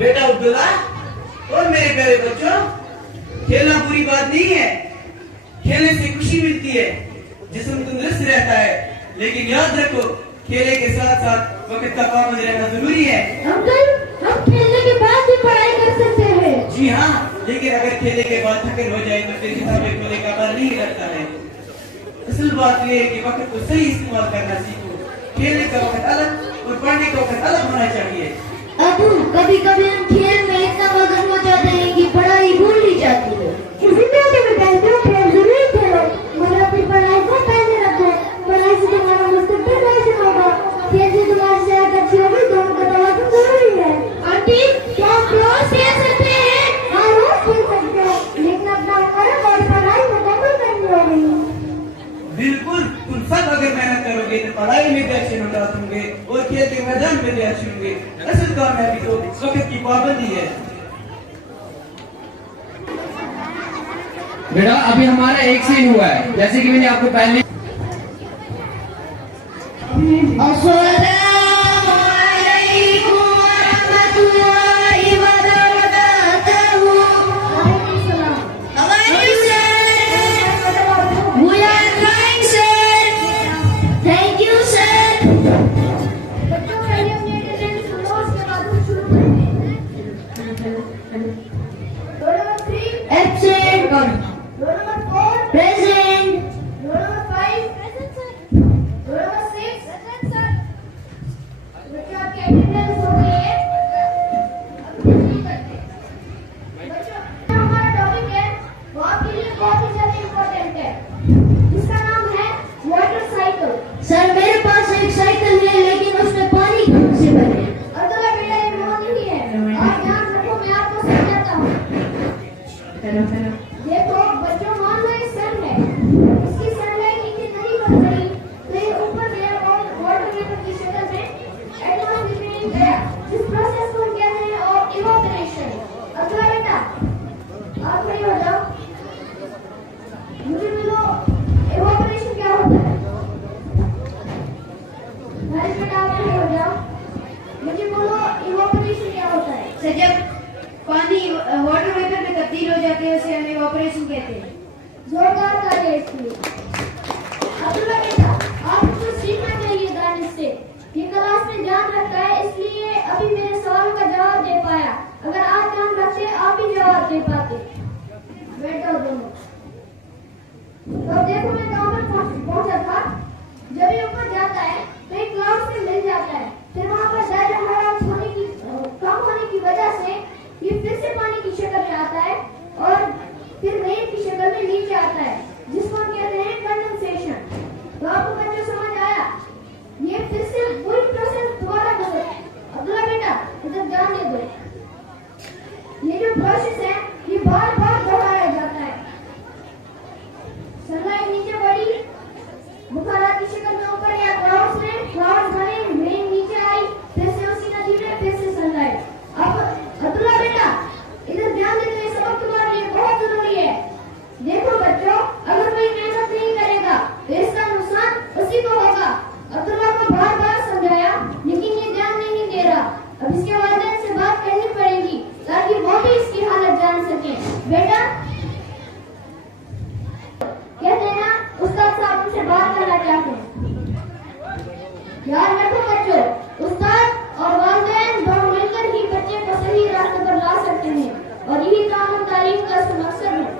बेटा अब्दुल्ला और मेरे प्यारे बच्चों, खेलना बुरी बात नहीं है। खेलने से खुशी मिलती है, जिस्म तंदुरुस्त रहता है, लेकिन याद रखो खेले के साथ साथ वक्त का पाबंद रहना जरूरी है। अंकल, हम खेलने के बाद भी पढ़ाई कर सकते हैं। जी हाँ, लेकिन अगर खेलने के बाद थकन हो जाए तो फिर किताबें खोलने का मन नहीं करता है। असल बात यह है कि वक्त को सही इस्तेमाल करना सीखो। खेलने का वक्त अलग और पढ़ने का वक्त अलग होना चाहिए। अबू, कभी कभी हम खेल में इतना मगन हो जाते हैं कि पढ़ाई भूल ही जाती है। जिंदगी में कहते हो खेल जरूर खेलो, मगर अपनी पढ़ाई को पहले रखो। पढ़ाई से तुम्हारा मुस्तकबिल रोशन होगा, खेल से तुम्हारी सेहत अच्छी होगी, दोनों का तवाज़ुन जरूरी है। आंटी, क्या आप रोज खेल सकते हैं? हाँ, रोज खेल सकते हैं, लेकिन अपना कर्म और पढ़ाई मुकम्मल करनी होगी। बिल्कुल, तुम सब अगर मेहनत करोगे तो पढ़ाई में भी अच्छे नंबर होंगे और खेल के मैदान में भी अच्छे होंगे। असल कामयाबी तो वक्त की पाबंदी है। बेटा अभी हमारा एक सीन हुआ है, जैसे कि मैंने आपको पहले सर, मेरे पास एक साइकिल है, लेकिन उसमें पानी कहाँ से भरे? अब्दुल्ला बेटा, ये मोहन नहीं है। आप ध्यान रखो, मैं आपको समझाता हूँ। देखो बच्चों, मान लो ये सन है, इसकी सनलाइट नीचे नहीं पड़ रही तो ये ऊपर गया और वाटर वेपर की शक्ल में एटमॉस्फेयर में गया। इस प्रोसेस को कहते हैं इवैपोरेशन। अब्दुल्ला बेटा, आप खड़े हो जाओ, मुझे बोलो इवैपोरेशन क्या होता है? मुझे बोलो इवैपोरेशन क्या होता है? सर, जब पानी वाटर वेपर में तब्दील हो जाते हैं उसे हम इवैपोरेशन कहते हैं। जोरदार तालियां इसके लिए। अब्दुल्ला बेटा, आपको सीखना चाहिए दानिश से। ये क्लास में ध्यान रखता है, इसलिए अभी मेरे सवाल का जवाब दे पाया। अगर आप ध्यान रखते आप ही जवाब दे पाते। बैठो दोनों। तो देखो, मैं गाँव में पहुंचा था। जब ये ऊपर जाता है तो एक क्लाउड से मिल जाता है, फिर वहाँ पर डायरेक्ट हरारत कम होने की वजह से ये फिर से पानी की शक्ल में आता है और फिर रेत की शक्ल में नीचे आता है, जिसको हम कहते हैं कंडेंसेशन। तो आपको बच्चों समझ आया? ये फिर से वही प्रोसेस दोबारा होता है। अब्दुल्ला बेटा, इधर ध्यान दे दो। ये जो प्रोसेस है ये बार बार दोहराया जाता है। सनलाइट नीचे बढ़ी, बुखारा की शक्ल में ऊपर या क्लाउड्स में, क्लाउड्स बने, रेन नीचे आई, फिर से उसी नदी में, फिर से सनलाइट। अब अब्दुल्ला बेटा, इधर ध्यान देते हैं, सबक तुम्हारे लिए बहुत जरूरी है। देखो बच्चों, अगर कोई मेहनत नहीं करेगा तो इसका नुकसान उसी को होगा। अब्दुल्ला को बार बार समझाया, लेकिन ये ध्यान नहीं दे रहा। अब इसके वालिदैन से बात करनी पड़ेगी ताकि वो भी इसकी हालत जान सके। बेटा, कहते हैं ना, उस्ताद साहब उनसे बात करना चाहते हैं। याद रखो बच्चों, उस्ताद और वालिदैन दोनों मिलकर ही बच्चे को सही रास्ते पर ला सकते हैं, और यही तालीम का असल मकसद है।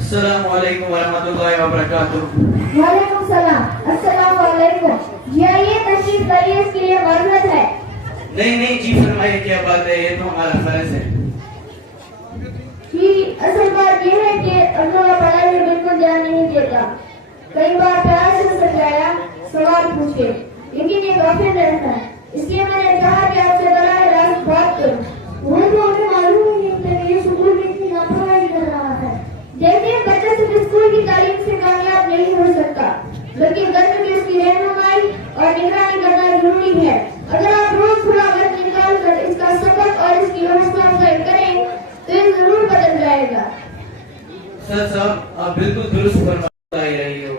अस्सलाम वालेकुम वरहमतुल्लाहि वबरकातुहू। वालेकुम सलाम। अस्सलाम वालेकुम। जी आइए, तशरीफ लाइए, इसके लिए मालूमात है। नहीं जी, फरमाइए क्या बात है, ये तो हमारा फर्ज है। जी, असल बात यह है कि अब्दुल्ला पढ़ाई में बिल्कुल ध्यान नहीं देता। कई बार प्यार से समझाया, सवाल पूछे, लेकिन ये गाफिल रहता है। इसलिए मैंने कहा कि आपसे बराह रास्त बात करूं। वो तो हमें मालूम ही नहीं था कि ये स्कूल में इतनी लापरवाही कर रहा है। देखिए, बच्चा सिर्फ स्कूल की तालीम से कामयाब नहीं हो सकता, बल्कि घर में भी उसकी रहनुमाई और निगरानी करना जरूरी है। अगर आप रोज थोड़ा वक्त निकाल कर इसका सबक और इसकी हौसला अफजाई करें तो ये जरूर सर साहब, आप बिल्कुल दुरुस्त फरमा रही हो।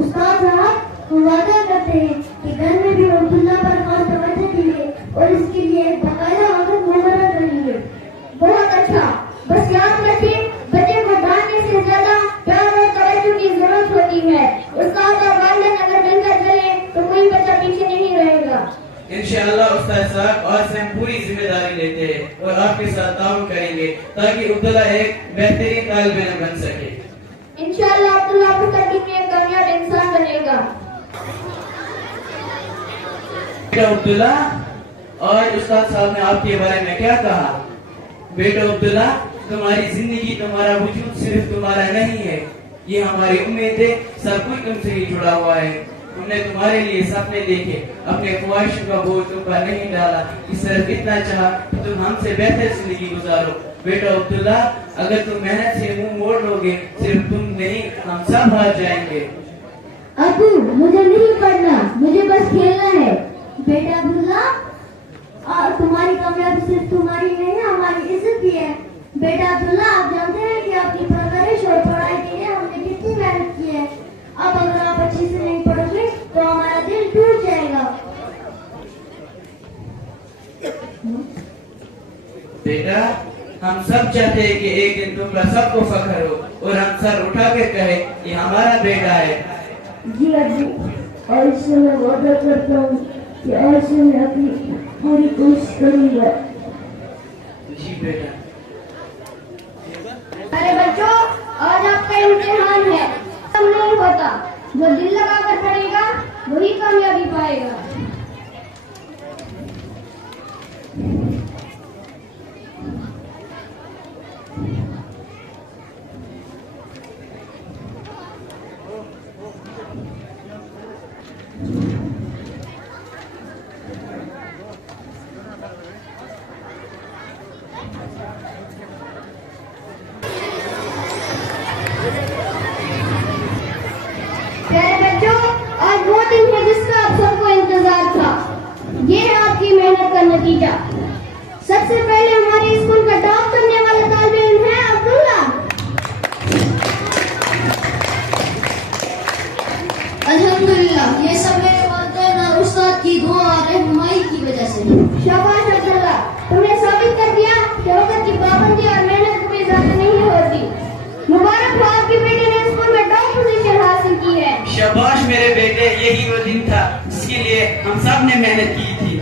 उस्ताद साहब, हम वादा करते हैं कि घर में भी अब्दुल्ला पर खास तवज्जो देंगे और इसके लिए बाकायदा आदत मुकर्रर करेंगे। बहुत अच्छा, बस याद रखें, बच्चे को डांटने से ज्यादा प्यार और तवज्जो की जरूरत होती है। उस्ताद और वालिदैन अगर मिलकर चले तो कोई बच्चा पीछे नहीं रहेगा। इंशाअल्लाह उस्ताद साहब, आज से हम पूरी जिम्मेदारी लेते हैं और आपके साथ ताउन करेंगे ताकि अब्दुल्ला एक बेहतरीन तालिब इल्म बन सके। इंशाअल्लाह अब्दुल्ला मुस्तकिल में एक कामयाब इंसान बनेगा। बेटा अब्दुल्ला, आज उस्ताद साहब ने आपके बारे में क्या कहा? बेटा अब्दुल्ला, तुम्हारी जिंदगी, तुम्हारा वजूद सिर्फ तुम्हारा नहीं है, ये हमारी उम्मीद है, सब कुछ तुमसे ही जुड़ा हुआ है। तुमने तुम्हारे लिए सपने देखे, अपने ख्वाहिशों का बोझ तुम पर नहीं डाला, कि सिर्फ इतना चाहा कि तुम हमसे बेहतर जिंदगी गुजारो। बेटा अब्दुल्ला, अगर तुम मेहनत से मुंह मोड़ लोगे, सिर्फ तुम नहीं, हम सब हार जाएंगे। अबू, मुझे नहीं पढ़ना, मुझे बस खेलना है। बेटा अब्दुल्ला, तुम्हारी कामयाबी सिर्फ तुम्हारी नहीं है, हमारी इज्जत भी है। बेटा अब्दुल्ला, आप जानते हैं कि आपकी परवरिश और पढ़ाई के लिए हमने कितनी मेहनत की है। अब अगर आप अच्छे से नहीं पढ़ोगे तो हमारा दिल टूट जाएगा। बेटा, हम सब चाहते हैं कि एक दिन तुम पर सबको फख्र हो और हम सर उठा के कहे कि हमारा बेटा है। जी अबू, और इससे मैं वादा करता हूँ कि आज से मैं अपनी पूरी कोशिश करूँगा। जी बेटा। अरे बच्चों, आज आपका इम्तिहान है। सब नहीं होता, जो दिल लगा कर पढ़ेगा वही कामयाबी पाएगा। प्यारे बच्चों, आज वो दिन है जिसका आप सबको इंतजार था। ये है आपकी मेहनत का नतीजा। सबसे पहले हमारे स्कूल का टॉप करने वाला तालिब इल्म है अब्दुल्ला। अल्हम्दुलिल्लाह, ये सब मेरे वालिदैन और उस्ताद की दुआ और रहनुमाई की वजह से। शाबाश अब्दुल्ला, तुमने साबित कर दिया कि वक्त की पाबंदी और मेहनत कभी ज्यादा नहीं होती। मुबारक हो, आपके बेटे ने स्कूल में टॉप पोजीशन हासिल की है। शाबाश मेरे बेटे, यही वो दिन था जिसके लिए हम सब ने मेहनत की थी।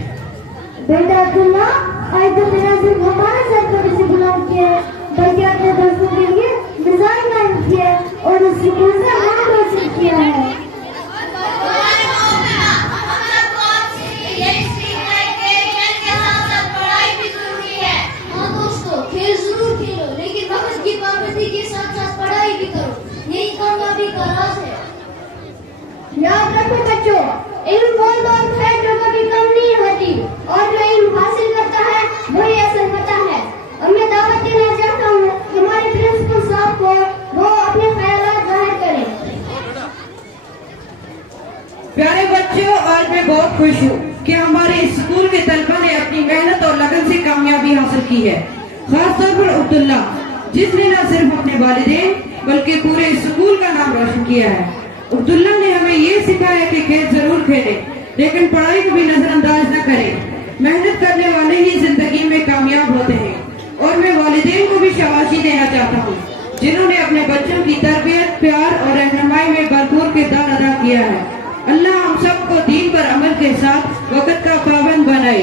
बेटा अब्दुल्ला, आज तो तेरा सिर्फ हमारे साथ कभी से बिलोंग किया है, बल्कि अपने दोस्तों के लिए डिजाइन कायम किया है और उस स्कूल से नाम रोशन किया है। हाँ दोस्तों, खेल जरूर खेलो, लेकिन वक्त की पाबंदी के साथ साथ पढ़ाई भी करो, यही कामयाबी का राज है। याद रखो बच्चों, इल्म वो दौलत है जो कभी कम नहीं होती और जो इल्म हासिल करता है वही असल होता है। और मैं दावत देना चाहता हूँ कि हमारे प्रिंसिपल साहब को वो अपने ख्यालात जाहिर करें। प्यारे बच्चों, आज मैं बहुत खुश हूँ कि हमारे स्कूल के तलबा ने अपनी मेहनत और लगन से कामयाबी हासिल की है। खासतौर पर अब्दुल्ला, जिसने न सिर्फ अपने वालिदैन बल्कि पूरे स्कूल का नाम रोशन किया है। अब्दुल्ला ने हमें ये सिखाया कि खेल जरूर खेलें, लेकिन पढ़ाई को भी नजरअंदाज न करें। मेहनत करने वाले ही जिंदगी में कामयाब होते हैं। और मैं वालिदैन को भी शाबाशी देना चाहता हूँ, जिन्होंने अपने बच्चों की तरबियत, प्यार और रहनुमाई में भरपूर किरदार अदा किया है। अल्लाह हम सबको दीन पर अमल के साथ वक्त का पाबंद बनाए।